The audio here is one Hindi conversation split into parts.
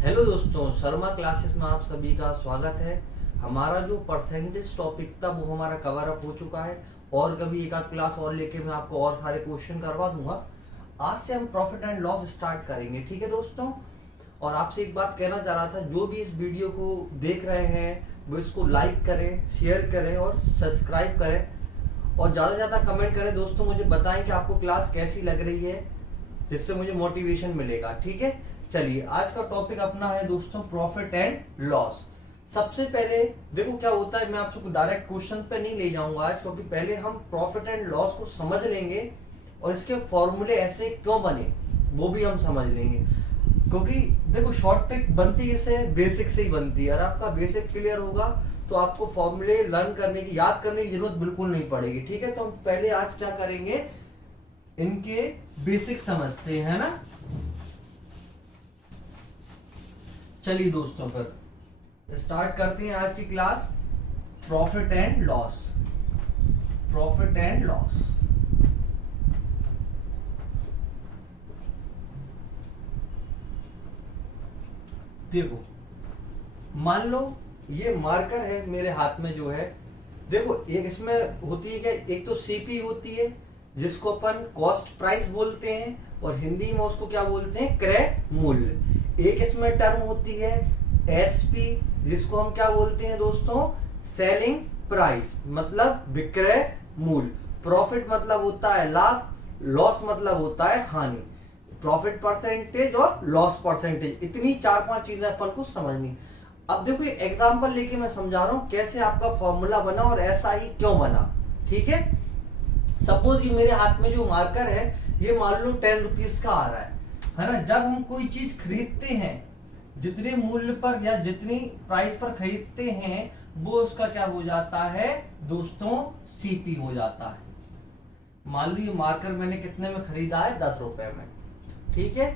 हेलो दोस्तों, शर्मा क्लासेस में आप सभी का स्वागत है। हमारा जो परसेंटेज टॉपिक था वो हमारा कवर अप हो चुका है और कभी एक आध क्लास और लेके मैं आपको और सारे क्वेश्चन करवा दूंगा। आज से हम प्रॉफिट एंड लॉस स्टार्ट करेंगे, ठीक है दोस्तों। और आपसे एक बात कहना चाह रहा था, जो भी इस वीडियो को देख रहे हैं वो इसको लाइक करें, शेयर करें और सब्सक्राइब करें और ज़्यादा से ज़्यादा कमेंट करें। दोस्तों मुझे बताएं कि आपको क्लास कैसी लग रही है, जिससे मुझे मोटिवेशन मिलेगा, ठीक है। चलिए, आज का टॉपिक अपना है दोस्तों प्रॉफिट एंड लॉस। सबसे पहले देखो क्या होता है, मैं आपको डायरेक्ट क्वेश्चन पे नहीं ले जाऊंगा आज, क्योंकि पहले हम प्रॉफिट एंड लॉस को समझ लेंगे और इसके फॉर्मूले ऐसे क्यों बने वो भी हम समझ लेंगे। क्योंकि देखो शॉर्ट ट्रिक बनती है बेसिक से ही बनती है, और आपका बेसिक क्लियर होगा तो आपको फॉर्मूले लर्न करने की, याद करने की जरूरत बिल्कुल नहीं पड़ेगी, ठीक है। तो हम पहले आज क्या करेंगे, इनके बेसिक समझते हैं ना। चलिए दोस्तों, फिर स्टार्ट करते हैं आज की class. Profit and loss, profit and loss. देखो, मान लो ये मार्कर है मेरे हाथ में जो है, देखो एक इसमें होती है क्या, एक तो सीपी होती है जिसको अपन कॉस्ट प्राइस बोलते हैं और हिंदी में उसको क्या बोलते हैं, क्रय मूल्य। एक इसमें टर्म होती है एसपी, जिसको हम क्या बोलते हैं दोस्तों, सेलिंग प्राइस, मतलब विक्रय मूल्य। प्रॉफिट मतलब होता है लाभ, लॉस मतलब होता है हानि। प्रॉफिट परसेंटेज और लॉस परसेंटेज, इतनी 4-5 चीजें अपन को समझनी। अब देखो ये एग्जांपल लेके मैं समझा रहा हूं कैसे आपका फॉर्मूला बना और ऐसा ही क्यों बना, ठीक है। सपोज ये मेरे हाथ में जो मार्कर है ये मान लो 10 रुपीज का आ रहा है ना। जब हम कोई चीज खरीदते हैं, जितने मूल्य पर या जितनी प्राइस पर खरीदते हैं वो उसका क्या हो जाता है दोस्तों, सीपी हो जाता है। मान लो ये मार्कर मैंने कितने में खरीदा है, 10 रुपए में, ठीक है।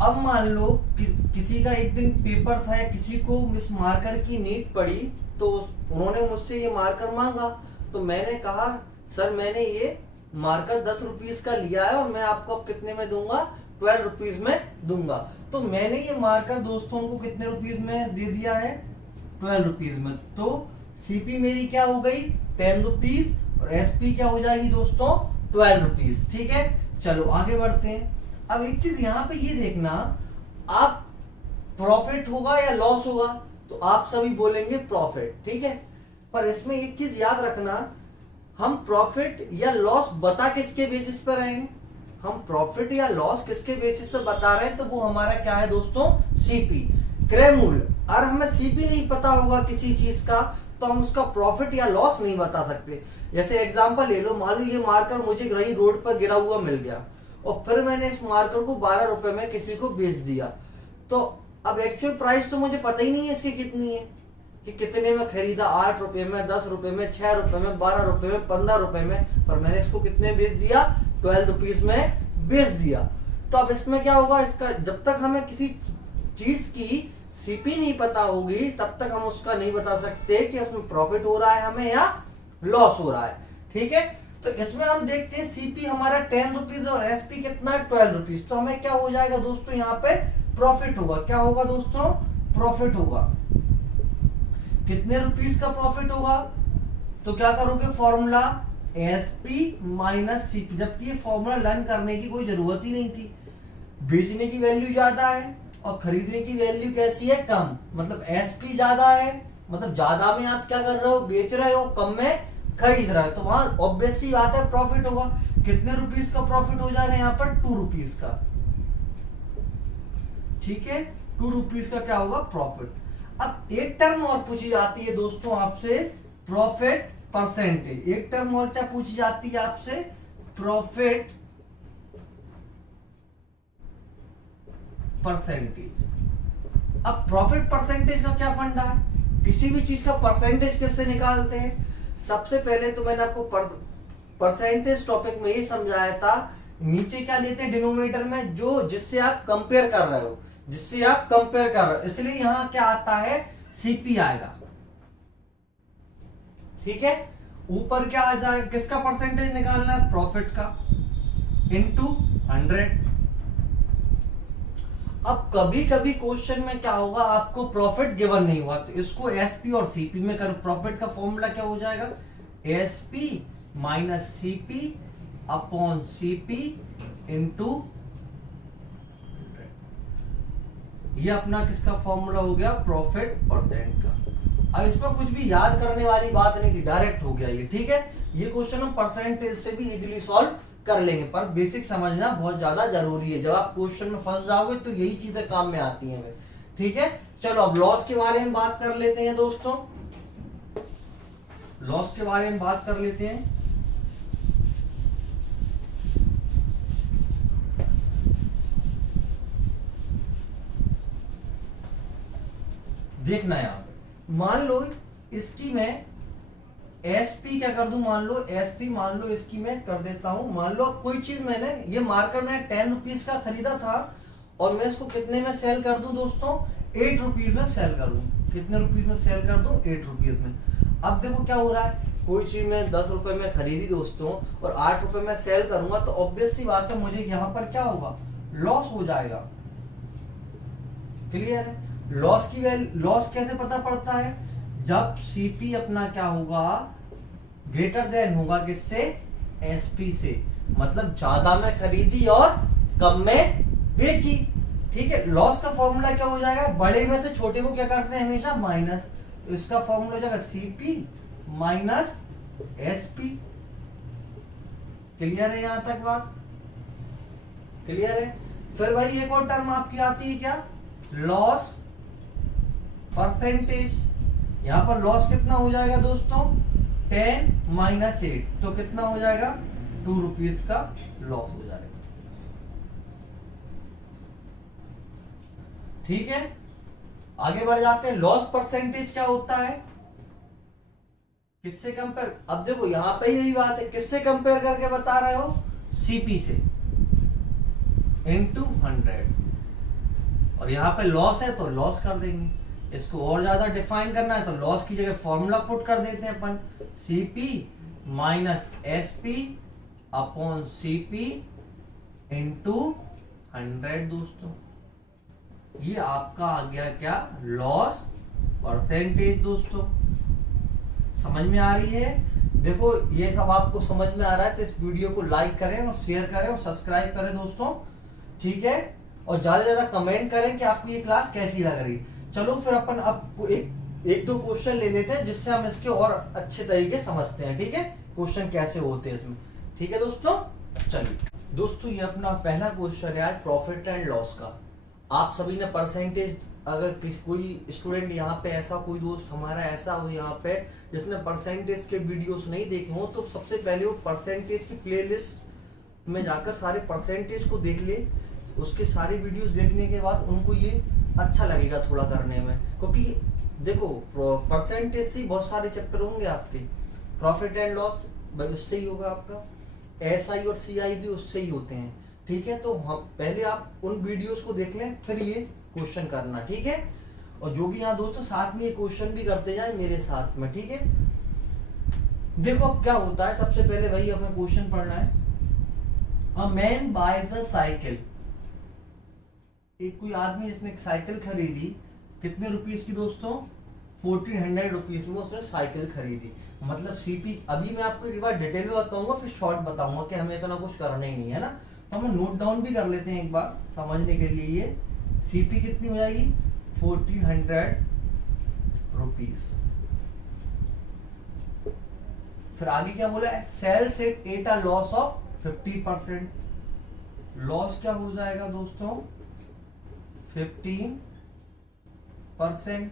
अब मान लो किसी का एक दिन पेपर था या किसी को इस मार्कर की नीड पड़ी, तो उन्होंने मुझसे ये मार्कर मांगा, तो मैंने कहा सर मैंने ये मार्कर 10 रुपीज का लिया है और मैं आपको अब कितने में दूंगा, 12 रुपीज में दूंगा। तो मैंने ये मार्कर दोस्तों को कितने रुपीज में दे दिया है, 12 रुपीज में। तो सीपी मेरी क्या हो गई, 10 रुपीज, और एसपी क्या हो जाएगी दोस्तों, 12 रुपीज, ठीक है। चलो आगे बढ़ते हैं। अब एक चीज यहाँ पे ये देखना, आप प्रॉफिट होगा या लॉस होगा तो आप सभी बोलेंगे प्रॉफिट, ठीक है। पर इसमें एक चीज याद रखना, हम प्रॉफिट या लॉस बता किसके बेसिस पर रहे हैं, हम प्रॉफिट या लॉस किसके बेसिस पर बता रहे हैं, तो वो हमारा क्या है दोस्तों, सीपी, क्रय मूल्य। और हमें सीपी नहीं पता होगा किसी चीज का तो हम उसका प्रॉफिट या लॉस नहीं बता सकते। जैसे एग्जांपल ले लो, मान लो ये मार्कर मुझे कहीं रोड पर गिरा हुआ मिल गया और फिर मैंने इस मार्कर को 12 रुपए में किसी को बेच दिया, तो अब एक्चुअल प्राइस तो मुझे पता ही नहीं है इसकी कितनी है, कि कितने में खरीदा, 8 रुपए में, 10 रुपए में, 6 रुपए में, 12 रुपए में, 15 रुपए में, पर मैंने इसको कितने बेच दिया, 12 रुपीज में बेच दिया। तो अब इसमें क्या होगा, इसका जब तक हमें किसी चीज की सीपी नहीं पता होगी तब तक हम उसका नहीं बता सकते कि उसमें प्रॉफिट हो रहा है हमें या लॉस हो रहा है, ठीक है। तो इसमें हम देखते हैं सीपी हमारा 10 रुपीज और एसपी कितना, 12 रुपीज। तो हमें क्या हो जाएगा दोस्तों, यहाँ पे प्रॉफिट होगा। क्या होगा दोस्तों, प्रॉफिट होगा। कितने रुपीस का प्रॉफिट होगा, तो क्या करोगे, फॉर्मूला एसपी माइनस सीपी। जबकि ये फॉर्मूला लर्न करने की कोई जरूरत ही नहीं थी, बेचने की वैल्यू ज्यादा है और खरीदने की वैल्यू कैसी है, कम। मतलब एसपी ज्यादा है, मतलब ज्यादा में आप क्या कर रहे हो, बेच रहे हो, कम में खरीद रहा है, तो वहां ऑब्वियस सी बात है प्रॉफिट होगा। कितने रुपीस का प्रॉफिट हो जाएगा यहाँ पर, 2 रुपीस का, ठीक है। 2 रुपीस का क्या होगा, प्रॉफिट। अब एक टर्म और पूछी जाती है दोस्तों आपसे, प्रॉफिट परसेंटेज। एक टर्म और क्या पूछी जाती है आपसे, प्रॉफिट परसेंटेज। अब प्रॉफिट परसेंटेज का क्या फंडा है, किसी भी चीज का परसेंटेज कैसे निकालते हैं। सबसे पहले तो मैंने आपको परसेंटेज टॉपिक में ये समझाया था, नीचे क्या लेते हैं डिनोमिनेटर में, जो जिससे आप कंपेयर कर रहे हो, जिससे आप कंपेयर कर रहे हो, इसलिए यहां क्या आता है, सीपी आएगा, ठीक है। ऊपर क्या आ जाएगा, किसका परसेंटेज निकालना है, प्रॉफिट का, इंटू 100। अब कभी कभी क्वेश्चन में क्या होगा, आपको प्रॉफिट गिवन नहीं हुआ, तो इसको एसपी और सीपी में कर, प्रॉफिट का फॉर्मूला क्या हो जाएगा, SP minus CP upon CP into, ये अपना किसका फॉर्मूला हो गया, प्रॉफिट परसेंट का। अब इसमें कुछ भी याद करने वाली बात नहीं थी, डायरेक्ट हो गया ये, ठीक है। ये क्वेश्चन हम परसेंटेज से भी इजीली सॉल्व कर लेंगे, पर बेसिक समझना बहुत ज्यादा जरूरी है। जब आप क्वेश्चन में फंस जाओगे तो यही चीजें काम में आती हैं, ठीक है। चलो अब लॉस के बारे में बात कर लेते हैं दोस्तों, लॉस के बारे में बात कर लेते हैं। देखना यहां पे, मान लो इसकी मैं एसपी क्या कर दूं, मान लो एसपी, मान लो इसकी मैं कर देता हूं, मान लो कोई चीज मैंने, ये मार्कर मैंने 10 रुपीज का खरीदा था और मैं इसको कितने में सेल कर दूं दोस्तों, 8 रुपीज में सेल कर दूं। कितने रुपीज में सेल कर दूं, 8 रुपीज में। अब देखो क्या हो रहा है, कोई चीज मैं 10 रुपए में खरीदी दोस्तों और 8 रुपए में सेल करूंगा, तो ऑब्वियस सी बात है मुझे यहाँ पर क्या होगा, लॉस हो जाएगा। क्लियर है। लॉस की लॉस कैसे पता पड़ता है, जब सीपी अपना क्या होगा, ग्रेटर देन होगा किससे, एसपी से, मतलब ज्यादा में खरीदी और कम में बेची, ठीक है। लॉस का फॉर्मूला क्या हो जाएगा, बड़े में से छोटे को क्या करते हैं हमेशा, माइनस, तो इसका फॉर्मूला हो जाएगा सीपी माइनस एसपी। क्लियर है, यहां तक बात क्लियर है। फिर भाई एक और टर्म आपकी आती है क्या, लॉस परसेंटेज। यहां पर लॉस कितना हो जाएगा दोस्तों, 10 माइनस 8, तो कितना हो जाएगा, 2 रुपीज का लॉस हो जाएगा, ठीक है। आगे बढ़ जाते हैं, लॉस परसेंटेज क्या होता है, किससे कंपेयर, अब देखो यहां पे यही बात है, किससे कंपेयर करके बता रहे हो, सीपी से इंटू 100, और यहां पे लॉस है तो लॉस कर देंगे। इसको और ज्यादा डिफाइन करना है तो लॉस की जगह फॉर्मूला पुट कर देते हैं अपन, CP minus SP upon CP into 100 दोस्तों। ये आपका आ गया क्या, लॉस परसेंटेज दोस्तों। समझ में आ रही है। देखो ये सब आपको समझ में आ रहा है तो इस वीडियो को लाइक करें और शेयर करें और सब्सक्राइब करें दोस्तों, ठीक है। और ज्यादा से ज्यादा कमेंट करें कि आपको ये क्लास कैसी लग रही। चलो फिर अपन अब एक दो क्वेश्चन ले लेते हैं जिससे हम इसके और अच्छे तरीके समझते हैं, ठीक है, क्वेश्चन कैसे होते हैं इसमें, ठीक है दोस्तों। चलिए दोस्तों, ये अपना पहला क्वेश्चन है प्रॉफिट एंड लॉस का। आप सभी ने परसेंटेज, अगर कोई स्टूडेंट यहाँ पे, ऐसा कोई दोस्त हमारा ऐसा हो यहाँ पे जिसने परसेंटेज के वीडियोस नहीं देखे हो, तो सबसे पहले वो परसेंटेज की प्लेलिस्ट में जाकर सारे परसेंटेज को देख ले। उसके सारे वीडियोस देखने के बाद उनको ये अच्छा लगेगा थोड़ा करने में, क्योंकि देखो परसेंटेज से बहुत सारे चैप्टर होंगे आपके, प्रॉफिट एंड लॉस भाई उससे ही होगा आपका, एसआई और सीआई भी उससे ही होते हैं, ठीक है। तो हम पहले आप उन वीडियोस को देख लें फिर ये क्वेश्चन करना, ठीक है। और जो भी यहाँ दोस्तों साथ में ये क्वेश्चन भी करते जाए मेरे साथ में, ठीक है। देखो अब क्या होता है, सबसे पहले भाई हमें क्वेश्चन पढ़ना है। A man boys a cycle, एक कोई आदमी जिसने एक साइकिल खरीदी, कितने रुपीस की दोस्तों, 1400 रुपीस में उसने साइकिल खरीदी। मतलब सीपी, अभी मैं आपको एक बार डिटेल में बताऊंगा फिर शॉर्ट बताऊंगा कि हमें इतना कुछ करना ही नहीं है ना, तो हम नोट डाउन भी कर लेते हैं एक बार समझने के लिए। ये सीपी कितनी हो जाएगी, 1400 रुपीस। फिर आगे क्या बोला है, sells it at a loss of 50%। Loss क्या हो जाएगा दोस्तों, 15%।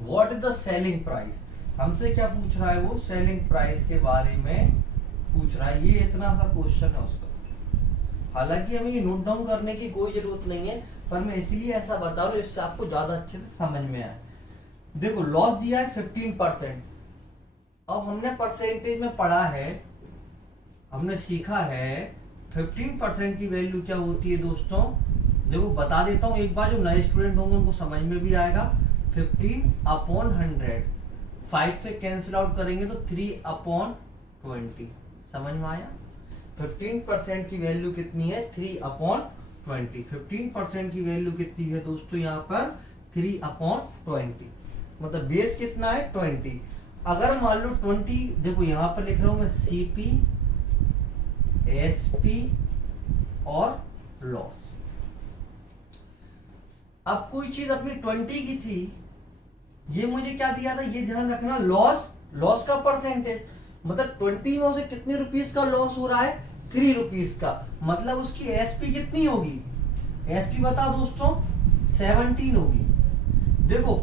What is the selling price, हमसे क्या पूछ रहा है वो, सेलिंग प्राइस के बारे में पूछ रहा है। ये इतना सा क्वेश्चन है उसका। हालांकि हमें ये नोट डाउन करने की कोई जरूरत नहीं है, पर मैं इसलिए ऐसा बता रहा हूं इससे आपको ज्यादा अच्छे से समझ में आए। देखो लॉस दिया है 15%। अब हमने परसेंटेज में पढ़ा है, हमने सीखा है 15% की वैल्यू क्या होती है दोस्तों। देखो बता देता हूं एक बार, जो नए स्टूडेंट होंगे उनको समझ में भी आएगा। 15/100, 5 से कैंसिल आउट करेंगे तो 3/20। समझ में आया। 15% की वैल्यू कितनी है, 3/20। 20। 15% की वैल्यू कितनी है दोस्तों यहाँ पर 3/20, मतलब बेस कितना है 20। अगर मान लो 20, देखो यहाँ पर लिख रहा हूं मैं सीपी, एसपी और लॉस। अब कोई चीज अपनी 20 की थी, ये मुझे क्या दिया था, ये ध्यान रखना, लॉस का परसेंटेज, मतलब 20 में उसे कितने रुपीस का लॉस हो रहा है, 3 रुपीस का, मतलब उसकी एसपी कितनी होगी, एसपी बता दोस्तों 17 होगी। देखो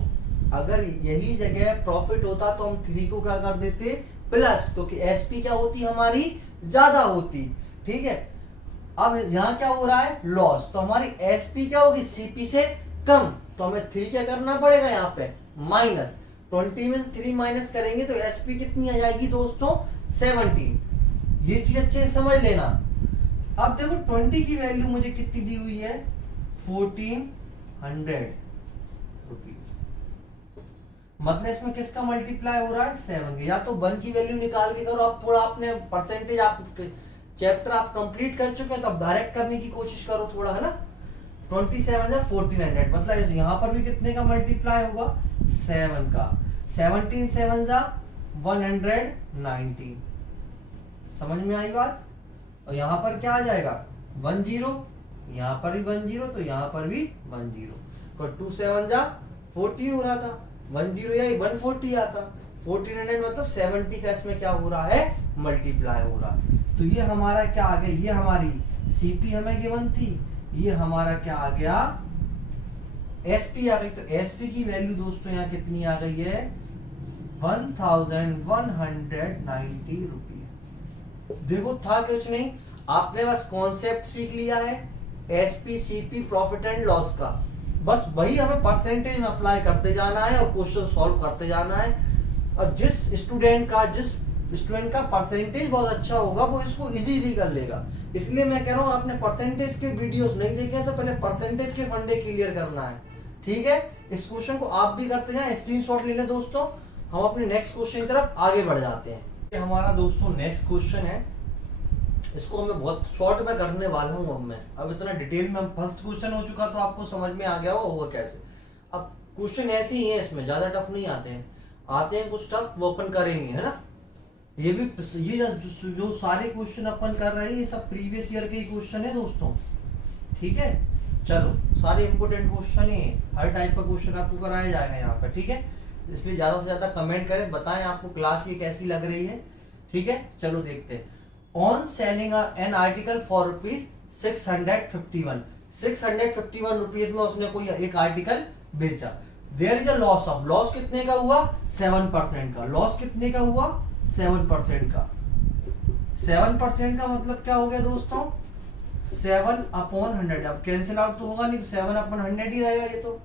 अगर यही जगह प्रॉफिट होता तो हम 3 को क्या कर देते प्लस, क्योंकि एसपी क्या होती हमारी ज्यादा होती, ठीक है। अब यहाँ क्या हो रहा है लॉस, तो हमारी एसपी क्या होगी सीपी से कम, तो हमें 3 क्या करना पड़ेगा यहाँ पे माइनस, 20 में 3 माइनस करेंगे तो एसपी कितनी आ जाएगी दोस्तों 17। ये चीज अच्छे से समझ लेना। अब देखो 20 की वैल्यू मुझे कितनी दी हुई है 1400 रुपीज, मतलब इसमें किसका मल्टीप्लाई हो रहा है 7 का। या तो 1 की वैल्यू निकाल के करो, आप थोड़ा आपने परसेंटेज आप चैप्टर आप कंप्लीट कर चुके हैं तो अब डायरेक्ट करने की कोशिश करो थोड़ा, है ना। 27 या 1400, मतलब यहाँ पर भी कितने का मल्टीप्लाई होगा 7 का, 17 7 जा 119, समझ में आई बात। और यहाँ पर क्या आ जाएगा 10, यहाँ पर भी 10, तो यहाँ पर भी 10, तो 2 7 जा 14 हो रहा था, 10 या 140 आता, 1400 मतलब 70 का इसमें क्या हो रहा है मल्टीप्लाई हो रहा है। तो ये हमारा क्या आ गया, ये हमारी सीपी हमें गिवन थी, ये हमारा क्या आ गया एसपी आ गई। तो एसपी की वैल्यू दोस्तों यहाँ कितनी आ गई है 1190 रुपीज। देखो था कुछ नहीं, आपने बस कॉन्सेप्ट सीख लिया है SP CP profit and loss का, बस वही हमें परसेंटेज में अप्लाई करते जाना है और क्वेश्चन सॉल्व करते जाना है। और जिस स्टूडेंट का परसेंटेज बहुत अच्छा होगा वो इसको इजीली कर लेगा। इसलिए मैं कह रहा हूँ आपने परसेंटेज के वीडियोस नहीं देखे तो पहले परसेंटेज के फंडे क्लियर करना है, ठीक है। इस क्वेश्चन को आप भी करते जाएं, स्क्रीनशॉट ले लें दोस्तों। हम अपने नेक्स्ट क्वेश्चन की तरफ आगे बढ़ जाते हैं। ये हमारा दोस्तों नेक्स्ट क्वेश्चन है, इसको मैं बहुत शॉर्ट में करने वाला हूँ। अब इतना डिटेल में फर्स्ट क्वेश्चन हो चुका तो आपको समझ में आ गया होगा कैसे। अब क्वेश्चन ऐसे ही है, इसमें ज्यादा टफ नहीं आते हैं, आते हैं कुछ टफ, वो अपन करेंगे, है ना। ये जो सारे क्वेश्चन अपन कर रहे हैं ये सब प्रीवियस ईयर के ही क्वेश्चन है दोस्तों, ठीक है। चलो सारे इंपोर्टेंट क्वेश्चन ही है, हर टाइप का क्वेश्चन आपको कराया जाएगा यहाँ पर, ठीक है। इसलिए ज्यादा से ज्यादा कमेंट करें, बताएं आपको क्लास ये कैसी लग रही है, ठीक है। चलो देखते हैं। On selling an article for rupees 651 rupees में उसने कोई एक आर्टिकल बेचा, there is a loss of, loss कितने का हुआ 7% का, लॉस कितने का हुआ 7% का। 7% का मतलब क्या हो गया दोस्तों 7/100, अब कैंसिल आउट तो होगा नहीं तो 7/100 ही रहेगा। ये तो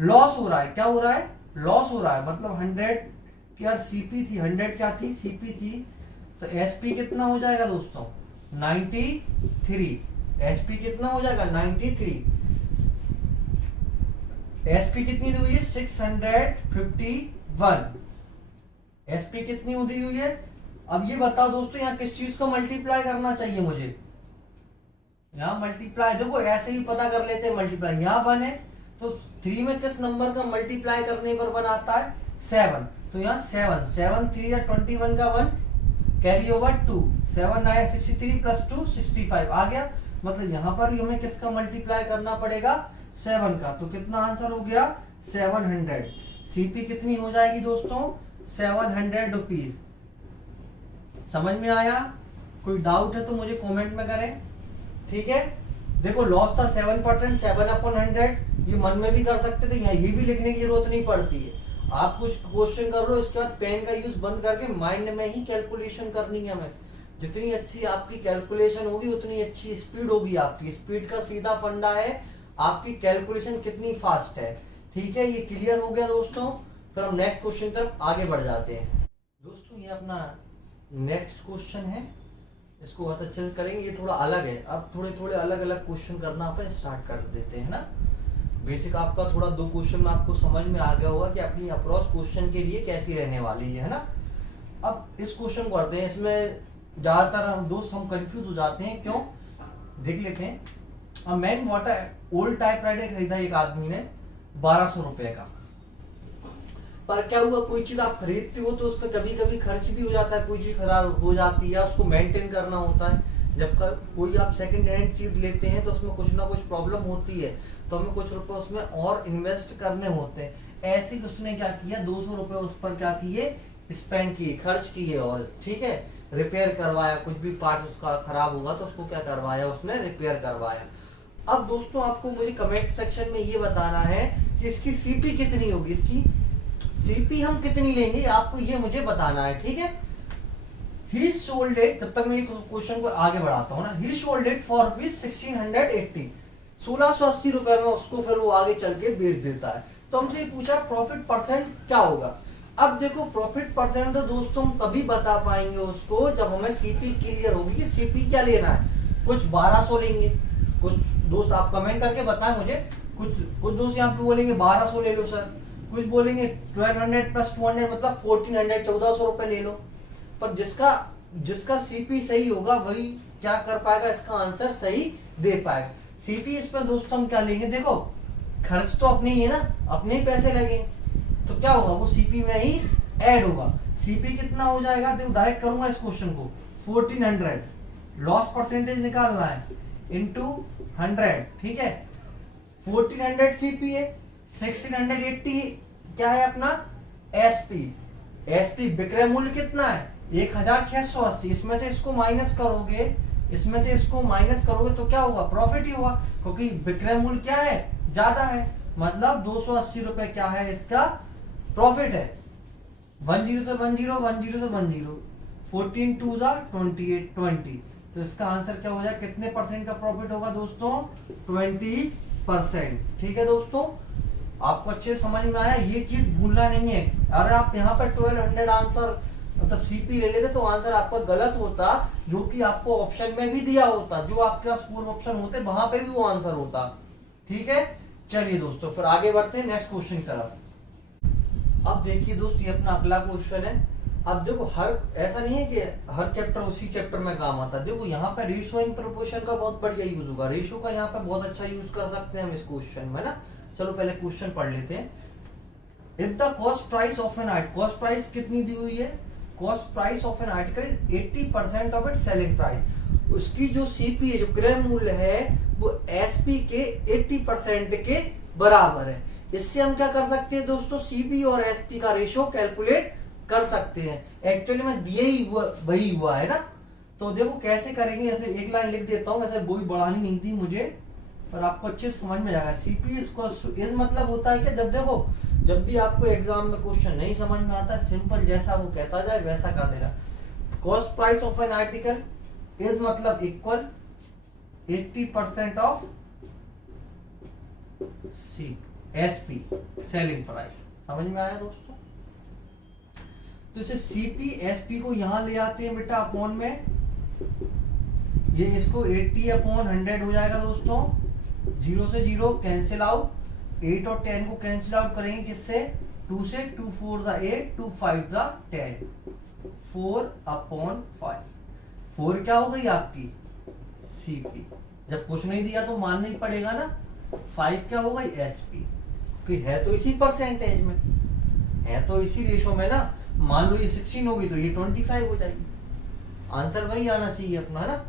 लॉस हो रहा है, क्या हो रहा है लॉस हो रहा है, मतलब 100 की यार सीपी थी, 100 क्या थी सीपी थी, तो एसपी कितना हो जाएगा दोस्तों 93, एसपी कितना हो जाएगा 93, एसपी कितनी दी हुई है 651, एसपी कितनी दी हुई है। अब ये बताओ दोस्तों यहाँ किस चीज को मल्टीप्लाई करना चाहिए मुझे, यहाँ मल्टीप्लाई, देखो ऐसे ही पता कर लेते हैं मल्टीप्लाई, यहाँ 1 है तो 3 में किस नंबर का मल्टीप्लाई करने पर 1 आता है 7, तो यहाँ 7 3 या 21 का 1 कैरी ओवर 2, 7 9 63 प्लस 2 65 आ गया, मतलब यहाँ पर भी हमें किसका मल्टीप्लाई करना पड़ेगा 7 का, तो कितना आंसर हो गया 700। सीपी कितनी हो जाएगी दोस्तों 700 रुपीज। समझ में आया, कोई डाउट है तो मुझे कमेंट में करें, ठीक है। देखो लॉस था 7%, 7/100, ये मन में भी कर सकते थे, यहाँ ये भी लिखने की जरूरत नहीं पड़ती है। आप कुछ क्वेश्चन कर लो इसके बाद पेन का यूज बंद करके माइंड में ही कैलकुलेशन करनी है हमें। जितनी अच्छी आपकी कैलकुलेशन होगी उतनी अच्छी स्पीड होगी आपकी, स्पीड का सीधा फंडा है आपकी कैलकुलेशन कितनी फास्ट है, ठीक है। ये क्लियर हो गया दोस्तों, फिर हम नेक्स्ट क्वेश्चन तरफ आगे बढ़ जाते हैं। दोस्तों ये अपना नेक्स्ट क्वेश्चन है, इसको बहुत अच्छे से करेंगे, ये थोड़ा अलग है। अब थोड़े थोड़े अलग अलग क्वेश्चन करना अपन स्टार्ट कर देते हैं ना। बेसिक आपका थोड़ा 2 क्वेश्चन में आपको समझ में आ गया होगा कि अपनी अप्रोच क्वेश्चन के लिए कैसी रहने वाली है ना। अब इस क्वेश्चन को करते हैं, इसमें ज्यादातर हम दोस्त कंफ्यूज हो जाते हैं, क्यों देख लेते हैं। मैन वाटर ओल्ड टाइपराइटर खरीदा एक आदमी ने 1200 रुपए का। पर क्या हुआ, कोई चीज आप खरीदते हो तो उस पर कभी कभी खर्च भी हो जाता है, कोई चीज खराब हो जाती है, उसको मेंटेन करना होता है। जब कोई आप सेकंड हैंड चीज लेते हैं तो उसमें कुछ ना कुछ प्रॉब्लम होती है, तो हमें कुछ रुपए उसमें और इन्वेस्ट करने होते हैं। ऐसे ही उसने क्या किया, 200 रुपए उस पर क्या किए, स्पेंड किए, खर्च किए, और ठीक है रिपेयर करवाया, कुछ भी पार्ट उसका खराब हुआ तो उसको क्या करवाया, उसने रिपेयर करवाया। अब दोस्तों आपको मुझे कमेंट सेक्शन में ये बताना है कि इसकी सीपी कितनी होगी, इसकी सीपी हम कितनी लेंगे, आपको ये मुझे बताना है, ठीक है। ही सोल्ड इट, तब तक मैं क्वेश्चन को आगे बढ़ाता हूँ ना। ही सोल्ड इट फॉर रुपीज 1680, 1680 रुपए में उसको फिर वो आगे चल के बेच देता है। तो हमसे पूछा प्रॉफिट परसेंट क्या होगा। अब देखो प्रॉफिट परसेंट तो दोस्तों हम तभी बता पाएंगे उसको जब हमें सीपी क्लियर होगी कि सीपी क्या लेना है। कुछ 1200 लेंगे, कुछ दोस्त आप कमेंट करके बताएं मुझे, कुछ दोस्त यहाँ पे बोलेंगे 1200 ले लो सर, कुछ बोलेंगे 1200 प्लस 200 मतलब 1400, 1400 रुपए ले लो। पर जिसका सीपी सही होगा वही क्या कर पाएगा, इसका आंसर सही दे पाएगा। सीपी इस पर दोस्तों हम क्या लेंगे, देखो खर्च तो अपने ही है ना, अपने ही पैसे लगे, तो क्या होगा वो सीपी में ही ऐड होगा। सीपी कितना हो जाएगा, देखो डायरेक्ट करूंगा इस क्वेश्चन को, 1400 लॉस परसेंटेज निकालना है इंटू 100, ठीक है। 1400 सीपी है, 1680 क्या है अपना एसपी। एसपी विक्रय मूल्य कितना है 1680, इसमें से इसको माइनस करोगे, इसमें से इसको माइनस करोगे तो क्या होगा, प्रॉफिट ही होगा, क्योंकि विक्रय मूल्य क्या है, ज्यादा है, मतलब 280 रुपए क्या है इसका प्रॉफिट है। 10 से 10, 10 से 10, 14 2 जा 28, 20, तो इसका आंसर क्या हो जाए, कितने परसेंट का प्रॉफिट होगा दोस्तों, 20%। ठीक है दोस्तों, आपको अच्छे समझ में आया, ये चीज भूलना नहीं है। अगर आप यहाँ पर 1200 आंसर मतलब सीपी ले लेते तो आंसर आपका गलत होता, जो कि आपको ऑप्शन में भी दिया होता, जो आपके पास 4 ऑप्शन होते वहां पे भी वो आंसर होता। ठीक है, चलिए दोस्तों फिर आगे बढ़ते हैं नेक्स्ट क्वेश्चन की तरफ। अब देखिए दोस्त, ये अपना अगला क्वेश्चन है। अब देखो हर ऐसा नहीं है कि हर चैप्टर उसी चैप्टर में काम आता है। देखो यहाँ पे रेशियो इन प्रोपोर्शन का बहुत बढ़िया यूज होगा, रेशियो का यहाँ पे बहुत अच्छा यूज कर सकते हैं हम इस क्वेश्चन में ना। चलो पहले क्वेश्चन पढ़ लेते हैं। If the cost price of an article, cost price कितनी दी हुई है, cost price of an article is 80% of its selling price. उसकी जो सीपी है, जो क्रय मूल्य है, वो एसपी के 80% के बराबर है। इससे हम क्या कर सकते हैं दोस्तों, सीपी और एसपी का रेशियो कैलकुलेट कर सकते हैं। एक्चुअली में दिए ही वही हुआ है ना। तो देखो कैसे करेंगे, ऐसे एक लाइन लिख देता हूँ, वैसे वही बढ़ानी नहीं थी मुझे, पर आपको अच्छे से समझ में जाएगा। सीपी इज मतलब होता है कि जब देखो जब भी आपको एग्जाम में क्वेश्चन नहीं समझ में आता, सिंपल जैसा वो कहता जाए वैसा कर देना। Cost price of an article is मतलब equal 80% of C SP selling price. समझ में आया दोस्तों। तो इसे सीपी एसपी को यहां ले आते हैं बेटा अपॉन में, ये इसको 80/100 हो जाएगा दोस्तों। 0 से 0 कैंसिल आउट, 8 और 10 को कैंसिल आउट करेंगे किससे, 2 से, 2 4 जा 8, 2 5 जा 10, 4/5। 4 क्या हो गई आपकी सीपी, जब कुछ नहीं दिया तो मानना ही पड़ेगा ना। 5 क्या हो गई एसपी, क्योंकि है तो इसी परसेंटेज में, है तो इसी रेशो में ना। मान लो ये 16 होगी तो ये 25 हो जाएगी, आंसर वही आना चाहिए अपना ना।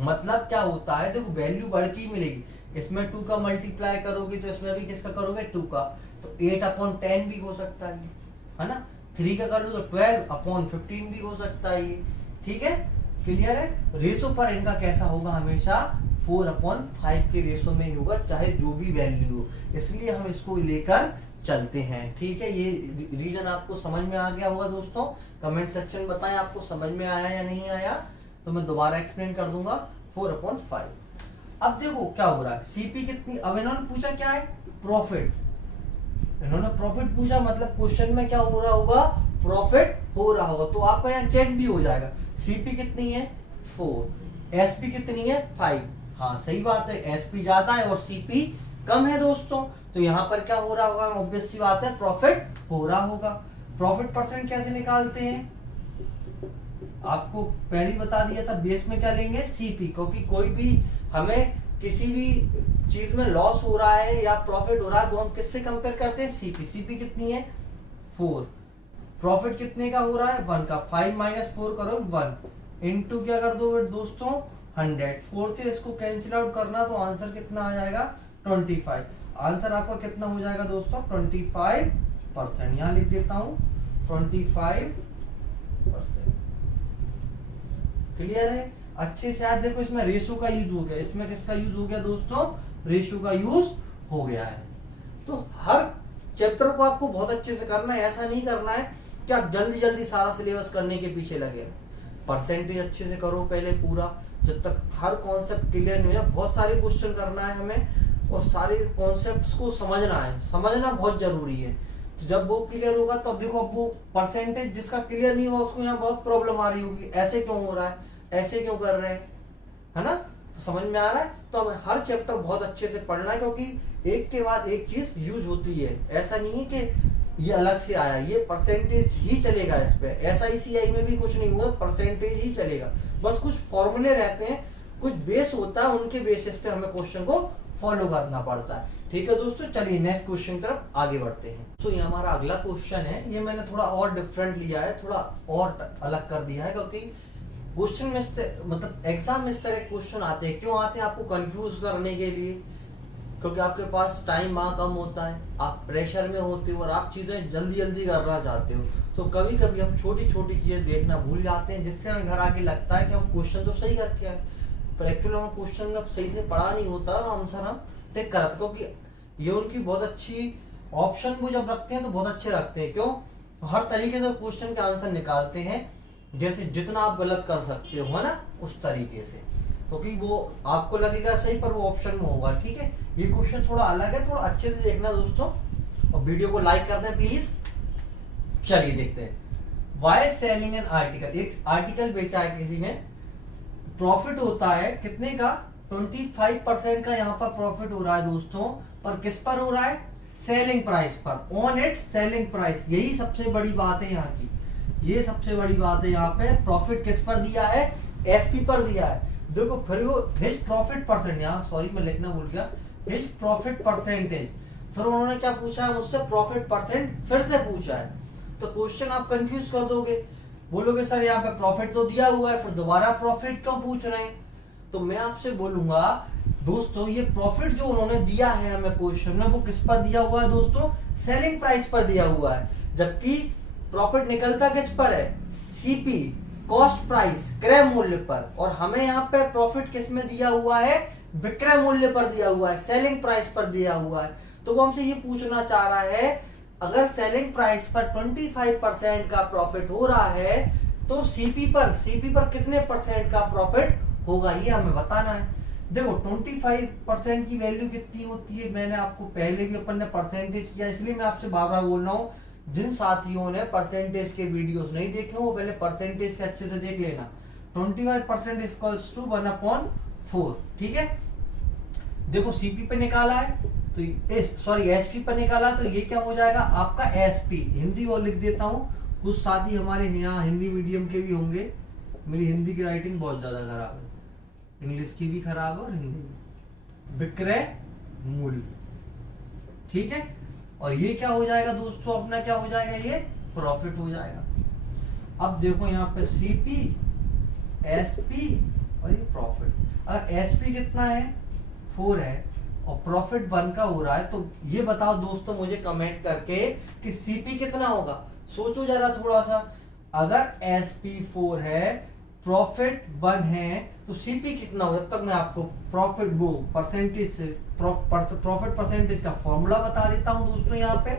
मतलब क्या होता है, देखो वैल्यू बढ़ के ही मिलेगी। इसमें 2 का मल्टीप्लाई करोगे तो इसमें भी किसका करोगे 2 का, तो 8/10 भी हो सकता है ना। 3 का कर लो तो 12/15 भी हो सकता है ये। ठीक है, क्लियर है। रेशो पर इनका कैसा होगा, हमेशा 4/5 के रेशो में ही होगा, चाहे जो भी वैल्यू हो, इसलिए हम इसको लेकर चलते हैं। ठीक है, ये रीजन आपको समझ में आ गया होगा दोस्तों। कमेंट सेक्शन बताएं आपको समझ में आया या नहीं आया, तो मैं दोबारा एक्सप्लेन कर दूंगा। 4/5। अब देखो क्या हो रहा है, सीपी कितनी, अब इन्होंने पूछा क्या है प्रॉफिट, इन्होंने प्रॉफिट पूछा, मतलब क्वेश्चन में क्या हो रहा होगा, प्रॉफिट हो रहा होगा, तो आपका यहाँ चेक भी हो जाएगा। सीपी कितनी है 4, एसपी कितनी है 5। हाँ सही बात है, एसपी ज्यादा है और सीपी कम है दोस्तों, तो यहाँ पर क्या हो रहा होगा, ऑब्वियस सी बात है प्रॉफिट हो रहा होगा। प्रॉफिट परसेंट कैसे निकालते हैं, आपको पहले ही बता दिया था, बेस में क्या लेंगे सीपी, क्योंकि कोई भी हमें किसी भी चीज में लॉस हो रहा है या प्रॉफिट हो रहा है वो हम किससे कंपेयर करते हैं, सीपी। सीपी कितनी है 4, प्रॉफिट कितने का हो रहा है 1 का, 5 माइनस 4 करो 1 इंटू क्या कर दो दोस्तों 100, 4 से इसको कैंसिल आउट करना तो आंसर कितना आ जाएगा 25। आंसर आपका कितना हो जाएगा दोस्तों 25%। यहां लिख देता हूं 25%। क्लियर है, अच्छे से आज देखो इसमें रेशो का यूज हो गया, इसमें किसका यूज हो गया दोस्तों, रेशो का यूज हो गया है। तो हर चैप्टर को आपको बहुत अच्छे से करना है, ऐसा नहीं करना है कि आप जल्दी जल्दी सारा सिलेबस करने के पीछे लगे। परसेंटेज अच्छे से करो पहले पूरा, जब तक हर कॉन्सेप्ट क्लियर नहीं है। बहुत सारे क्वेश्चन करना है हमें और सारे कॉन्सेप्ट्स को समझना है, समझना बहुत जरूरी है। तो जब वो क्लियर होगा तब देखो, अब वो परसेंटेज जिसका क्लियर नहीं होगा उसको यहाँ बहुत प्रॉब्लम आ रही होगी, ऐसे क्यों हो रहा है, ऐसे क्यों कर रहे हैं, है ना। तो समझ में आ रहा है। तो हमें हर चैप्टर बहुत अच्छे से पढ़ना है, क्योंकि एक के बाद एक चीज यूज होती है। ऐसा नहीं है कि ये अलग से आया, ये परसेंटेज ही चलेगा इस पे। SICI में भी कुछ नहीं हुआ, परसेंटेज ही चलेगा। बस कुछ फॉर्मूले रहते हैं, कुछ बेस होता है, उनके बेसिस पे हमें क्वेश्चन को फॉलो करना पड़ता है। ठीक है दोस्तों, चलिए नेक्स्ट क्वेश्चन की तरफ आगे बढ़ते हैं। तो ये हमारा अगला क्वेश्चन है, ये मैंने थोड़ा और डिफरेंट लिया है, थोड़ा और अलग कर दिया है, क्योंकि क्वेश्चन में मतलब एग्जाम में इस तरह क्वेश्चन आते हैं। क्यों आते हैं, आपको कंफ्यूज करने के लिए, क्योंकि आपके पास टाइम वहाँ कम होता है, आप प्रेशर में होते हो और आप चीजें जल्दी जल्दी करना चाहते हो। तो कभी कभी हम छोटी छोटी चीजें देखना भूल जाते हैं, जिससे हमें घर आके लगता है कि हम क्वेश्चन तो सही करके आए, पर एक्चुअली हम क्वेश्चन में सही से पढ़ा नहीं होता और आंसर हम टिक कराते, क्योंकि ये उनकी बहुत अच्छी ऑप्शन वो जब रखते हैं तो बहुत अच्छे रखते हैं। क्यों, हर तरीके से क्वेश्चन के आंसर निकालते हैं, जैसे जितना आप गलत कर सकते हो, है ना, उस तरीके से, क्योंकि वो आपको लगेगा सही पर वो ऑप्शन में होगा। ठीक है, ये क्वेश्चन थोड़ा अलग है, थोड़ा अच्छे से देखना दोस्तों, और वीडियो को लाइक कर दें प्लीज। चलिए देखते हैं। वाई सेलिंग एन आर्टिकल, एक आर्टिकल बेचा है किसी ने, प्रॉफिट होता है कितने का 25% का यहाँ पर प्रॉफिट हो रहा है दोस्तों, पर किस पर हो रहा है, सेलिंग प्राइस पर, ऑन इट्स सेलिंग प्राइस। यही सबसे बड़ी बात है यहाँ की, ये सबसे बड़ी बात है। यहाँ पे प्रॉफिट किस पर दिया है, SP पर दिया है। देखो फिर वो हिज प्रॉफिट परसेंट, यहाँ सॉरी मैं लिखना भूल गया, हिज प्रॉफिट परसेंटेज। फिर उन्होंने क्या पूछा है मुझसे, प्रॉफिट परसेंट फिर से पूछा है। तो क्वेश्चन आप कंफ्यूज कर दोगे, बोलोगे सर यहाँ पे प्रॉफिट तो दिया हुआ है, फिर दोबारा प्रॉफिट क्यों पूछ रहे हैं। तो मैं आपसे बोलूंगा दोस्तों, ये प्रॉफिट जो उन्होंने दिया है हमें क्वेश्चन में, वो किस पर दिया हुआ है दोस्तों, सेलिंग प्राइस पर दिया हुआ है। जबकि प्रॉफिट निकलता किस पर है, CP कॉस्ट प्राइस, क्रय मूल्य पर, और हमें यहाँ पे प्रॉफिट किस में दिया हुआ है, विक्रय मूल्य पर दिया हुआ है, सेलिंग प्राइस पर दिया हुआ है। तो वो हमसे ये पूछना चाह रहा है, अगर सेलिंग प्राइस पर 25% का प्रॉफिट हो रहा है तो CP पर कितने परसेंट का प्रॉफिट होगा, ये हमें बताना है। देखो 25% की वैल्यू कितनी होती है, मैंने आपको पहले भी अपन ने परसेंटेज किया, इसलिए मैं आपसे बार बार बोल रहा हूँ, जिन साथियों ने परसेंटेज के वीडियोस नहीं देखे वो पहले परसेंटेज के अच्छे से देख लेना। 25% इक्वल्स टू 1/4। ठीक है, देखो CP पे निकाला है तो सॉरी SP पे निकाला, तो ये क्या हो जाएगा आपका SP। हिंदी और लिख देता हूँ, कुछ साथी हमारे यहाँ हिंदी मीडियम के भी होंगे, मेरी हिंदी की राइटिंग बहुत ज्यादा खराब है, इंग्लिश की भी खराब है और हिंदी भी। विक्रय मूल्य, ठीक है, और ये क्या हो जाएगा दोस्तों, अपना क्या हो जाएगा, ये प्रॉफिट हो जाएगा। अब देखो यहाँ पे CP, SP और ये प्रॉफिट। अगर SP कितना है 4 है और प्रॉफिट 1 का हो रहा है, तो ये बताओ दोस्तों मुझे कमेंट करके कि CP कितना होगा। सोचो जरा थोड़ा सा, अगर SP 4 है, प्रॉफिट 1 है, तो CP कितना होगा। तब तक मैं आपको प्रॉफिट वो परसेंटेज से प्रॉफिट परसेंटेज का फॉर्मूला बता देता हूं दोस्तों। यहाँ पे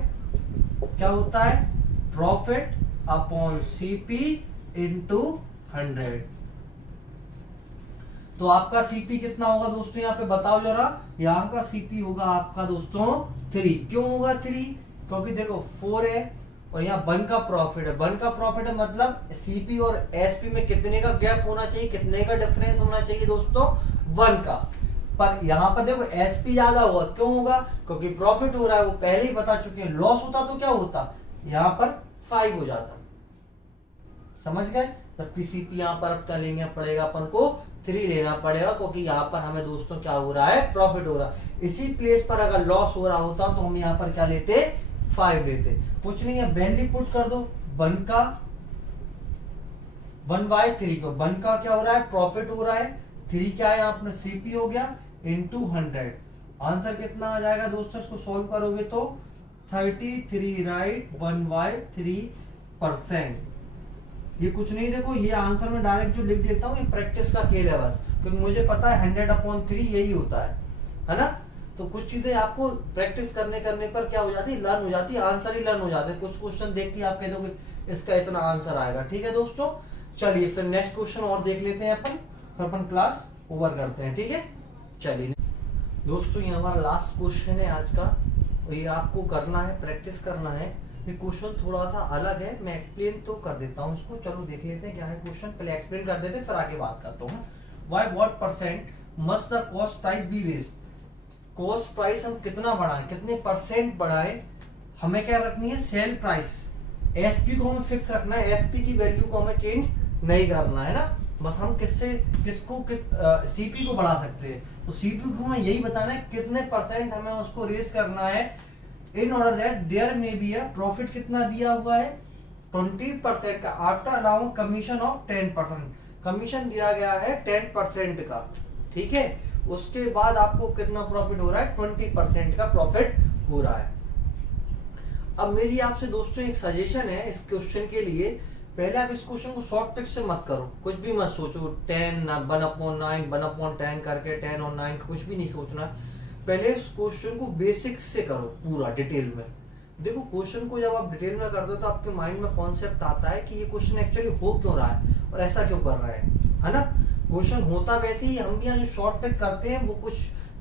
क्या होता है, प्रॉफिट अपॉन CP इंटू 100। तो आपका CP कितना होगा दोस्तों, यहाँ पे बताओ जरा। यहाँ का CP होगा आपका दोस्तों 3। क्यों होगा 3, क्योंकि देखो 4 है और यहाँ 1 का प्रॉफिट है। 1 का प्रॉफिट है मतलब CP और SP में कितने का गैप होना चाहिए, कितने का डिफरेंस होना चाहिए दोस्तों, 1 का। पर यहाँ पर देखो SP ज्यादा होगा, क्यों होगा, क्योंकि प्रॉफिट हो रहा है, वो पहले ही बता चुके हैं। लॉस होता तो क्या होता, यहाँ पर 5 हो जाता। समझ गए, जबकि सीपी यहाँ पर अब क्या लेना पड़ेगा अपन को 3 लेना पड़ेगा, क्योंकि यहाँ पर हमें दोस्तों क्या हो रहा है, प्रॉफिट हो रहा है। इसी प्लेस पर अगर लॉस हो रहा होता तो हम यहाँ पर क्या लेते, 5 लेते। कुछ नहीं है, वैल्यू पुट कर दो, 1/3 को, 1 का क्या हो रहा है, प्रॉफिट हो रहा है, 3 क्या है अपना सीपी हो गया, इंटू 100। आंसर कितना आ जाएगा दोस्तों, इसको सोल्व करोगे तो 33, राइट, 1/3%। ये कुछ नहीं, देखो ये आंसर में डायरेक्ट जो लिख देता हूँ, ये प्रैक्टिस का खेल है बस, क्योंकि मुझे पता है 100/3 यही होता है ना। तो कुछ चीजें आपको प्रैक्टिस करने पर क्या हो जाती है, लर्न हो जाती है, आंसर ही लर्न हो जाते हैं। कुछ क्वेश्चन देख के आप कह दोगे इसका इतना आंसर आएगा। ठीक है दोस्तों, चलिए फिर नेक्स्ट क्वेश्चन और देख लेते हैं अपन, फिर अपन क्लास ओवर करते हैं। ठीक है, चलिए दोस्तों, ये हमारा लास्ट क्वेश्चन है आज का, और ये आपको करना है, प्रैक्टिस करना है। ये क्वेश्चन थोड़ा सा अलग है, मैं एक्सप्लेन तो कर देता हूँ इसको। चलो देख लेते हैं क्या है क्वेश्चन, पहले एक्सप्लेन कर देते हैं फिर आगे बात करता हूँ। Why what percent must the cost price be raised, cost price हम कितना बढ़ाएं, कितने परसेंट बढ़ाएं, हमें क्या रखनी है, सेल प्राइस, एसपी को हमें फिक्स रखना है, एसपी की वैल्यू को हमें चेंज नहीं करना है ना। बस हम सीपी को बढ़ा सकते हैं, तो सीपी को हमें यही बताना है कितने परसेंट हमें उसको रेस करना है, in order that there may be a profit कितना दिया हुआ है, 20% का, after allowing commission of 10%, commission दिया गया है 10% का। ठीक है, उसके बाद आपको कितना प्रॉफिट हो रहा है, 20% का प्रॉफिट हो रहा है। अब मेरी आपसे दोस्तों एक सजेशन है इस क्वेश्चन के लिए, पहले आप इस क्वेश्चन को शॉर्ट ट्रिक से मत करो, कुछ भी मत सोचो, 1/9 1/10 करके 10 और 9 कुछ भी नहीं सोचना। पहले इस क्वेश्चन को बेसिक से करो पूरा डिटेल में। देखो क्वेश्चन को जब आप डिटेल में करते हो तो आपके माइंड में कॉन्सेप्ट आता है कि ये क्वेश्चन एक्चुअली हो क्यों रहा है और ऐसा क्यों कर रहा है ना। क्वेश्चन होता वैसे ही, हम भी यहाँ जो शॉर्ट ट्रिक करते हैं वो कुछ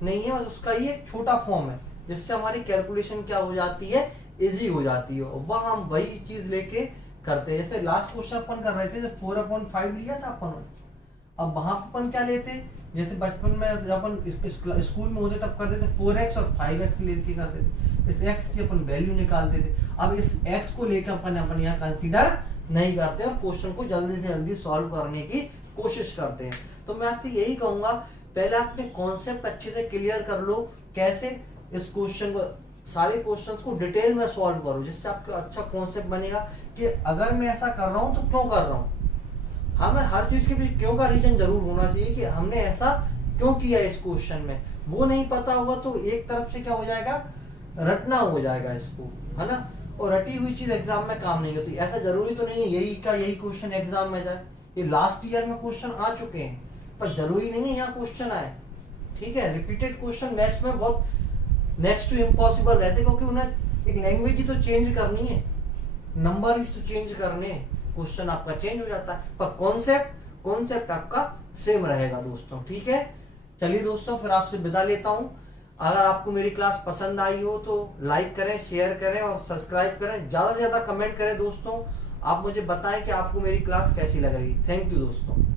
नहीं है, बस उसका ही एक छोटा फॉर्म है जिससे हमारी कैलकुलेशन क्या हो जाती है, इजी हो जाती है, और वह हम वही चीज लेके करते हैं। जैसे लास्ट क्वेश्चन अपन कर रहे थे, जब 4/5 लिया था अपन, अब वहां अपन क्या लेते, जैसे बचपन में जब अपन स्कूल में होते तब करते थे 4x और 5x लेके करते थे, इस x की अपन वैल्यू निकालते थे। अब इस x को लेकर अपन यहाँ कंसीडर नहीं करते और क्वेश्चन को जल्दी से जल्दी सॉल्व करने की कोशिश करते हैं। तो मैं आपसे यही कहूंगा, पहले अपने कॉन्सेप्ट अच्छे से क्लियर कर लो, कैसे इस क्वेश्चन को, सारे क्वेश्चंस को डिटेल में सॉल्व करो, जिससे आपका अच्छा कॉन्सेप्ट बनेगा कि अगर मैं ऐसा कर रहा हूं तो क्यों कर रहा हूं। हमें हर चीज के पीछे क्यों का रीजन जरूर होना चाहिए कि हमने ऐसा क्यों किया इस क्वेश्चन में। वो नहीं पता होगा तो एक तरफ से क्या हो जाएगा, रटना हो जाएगा इसको, है ना, और रटी हुई चीज एग्जाम में काम नहीं होती। ऐसा जरूरी तो नहीं है यही का यही क्वेश्चन एग्जाम में जाए, ये लास्ट ईयर में क्वेश्चन आ चुके हैं, पर जरूरी नहीं है यहाँ क्वेश्चन आए। ठीक है, रिपीटेड क्वेश्चन मैथ्स में बहुत नेक्स्ट टू इम्पॉसिबल रहते, क्योंकि उन्हें एक लैंग्वेज ही तो चेंज करनी है, नंबर ही तो चेंज करने हैं, क्वेश्चन आपका चेंज हो जाता है, पर कॉन्सेप्ट आपका सेम रहेगा दोस्तों। ठीक है, चलिए दोस्तों फिर आपसे विदा लेता हूं। अगर आपको मेरी क्लास पसंद आई हो तो लाइक करें, शेयर करें और सब्सक्राइब करें, ज्यादा से ज्यादा कमेंट करें दोस्तों। आप मुझे बताएं कि आपको मेरी क्लास कैसी लग रही। थैंक यू दोस्तों।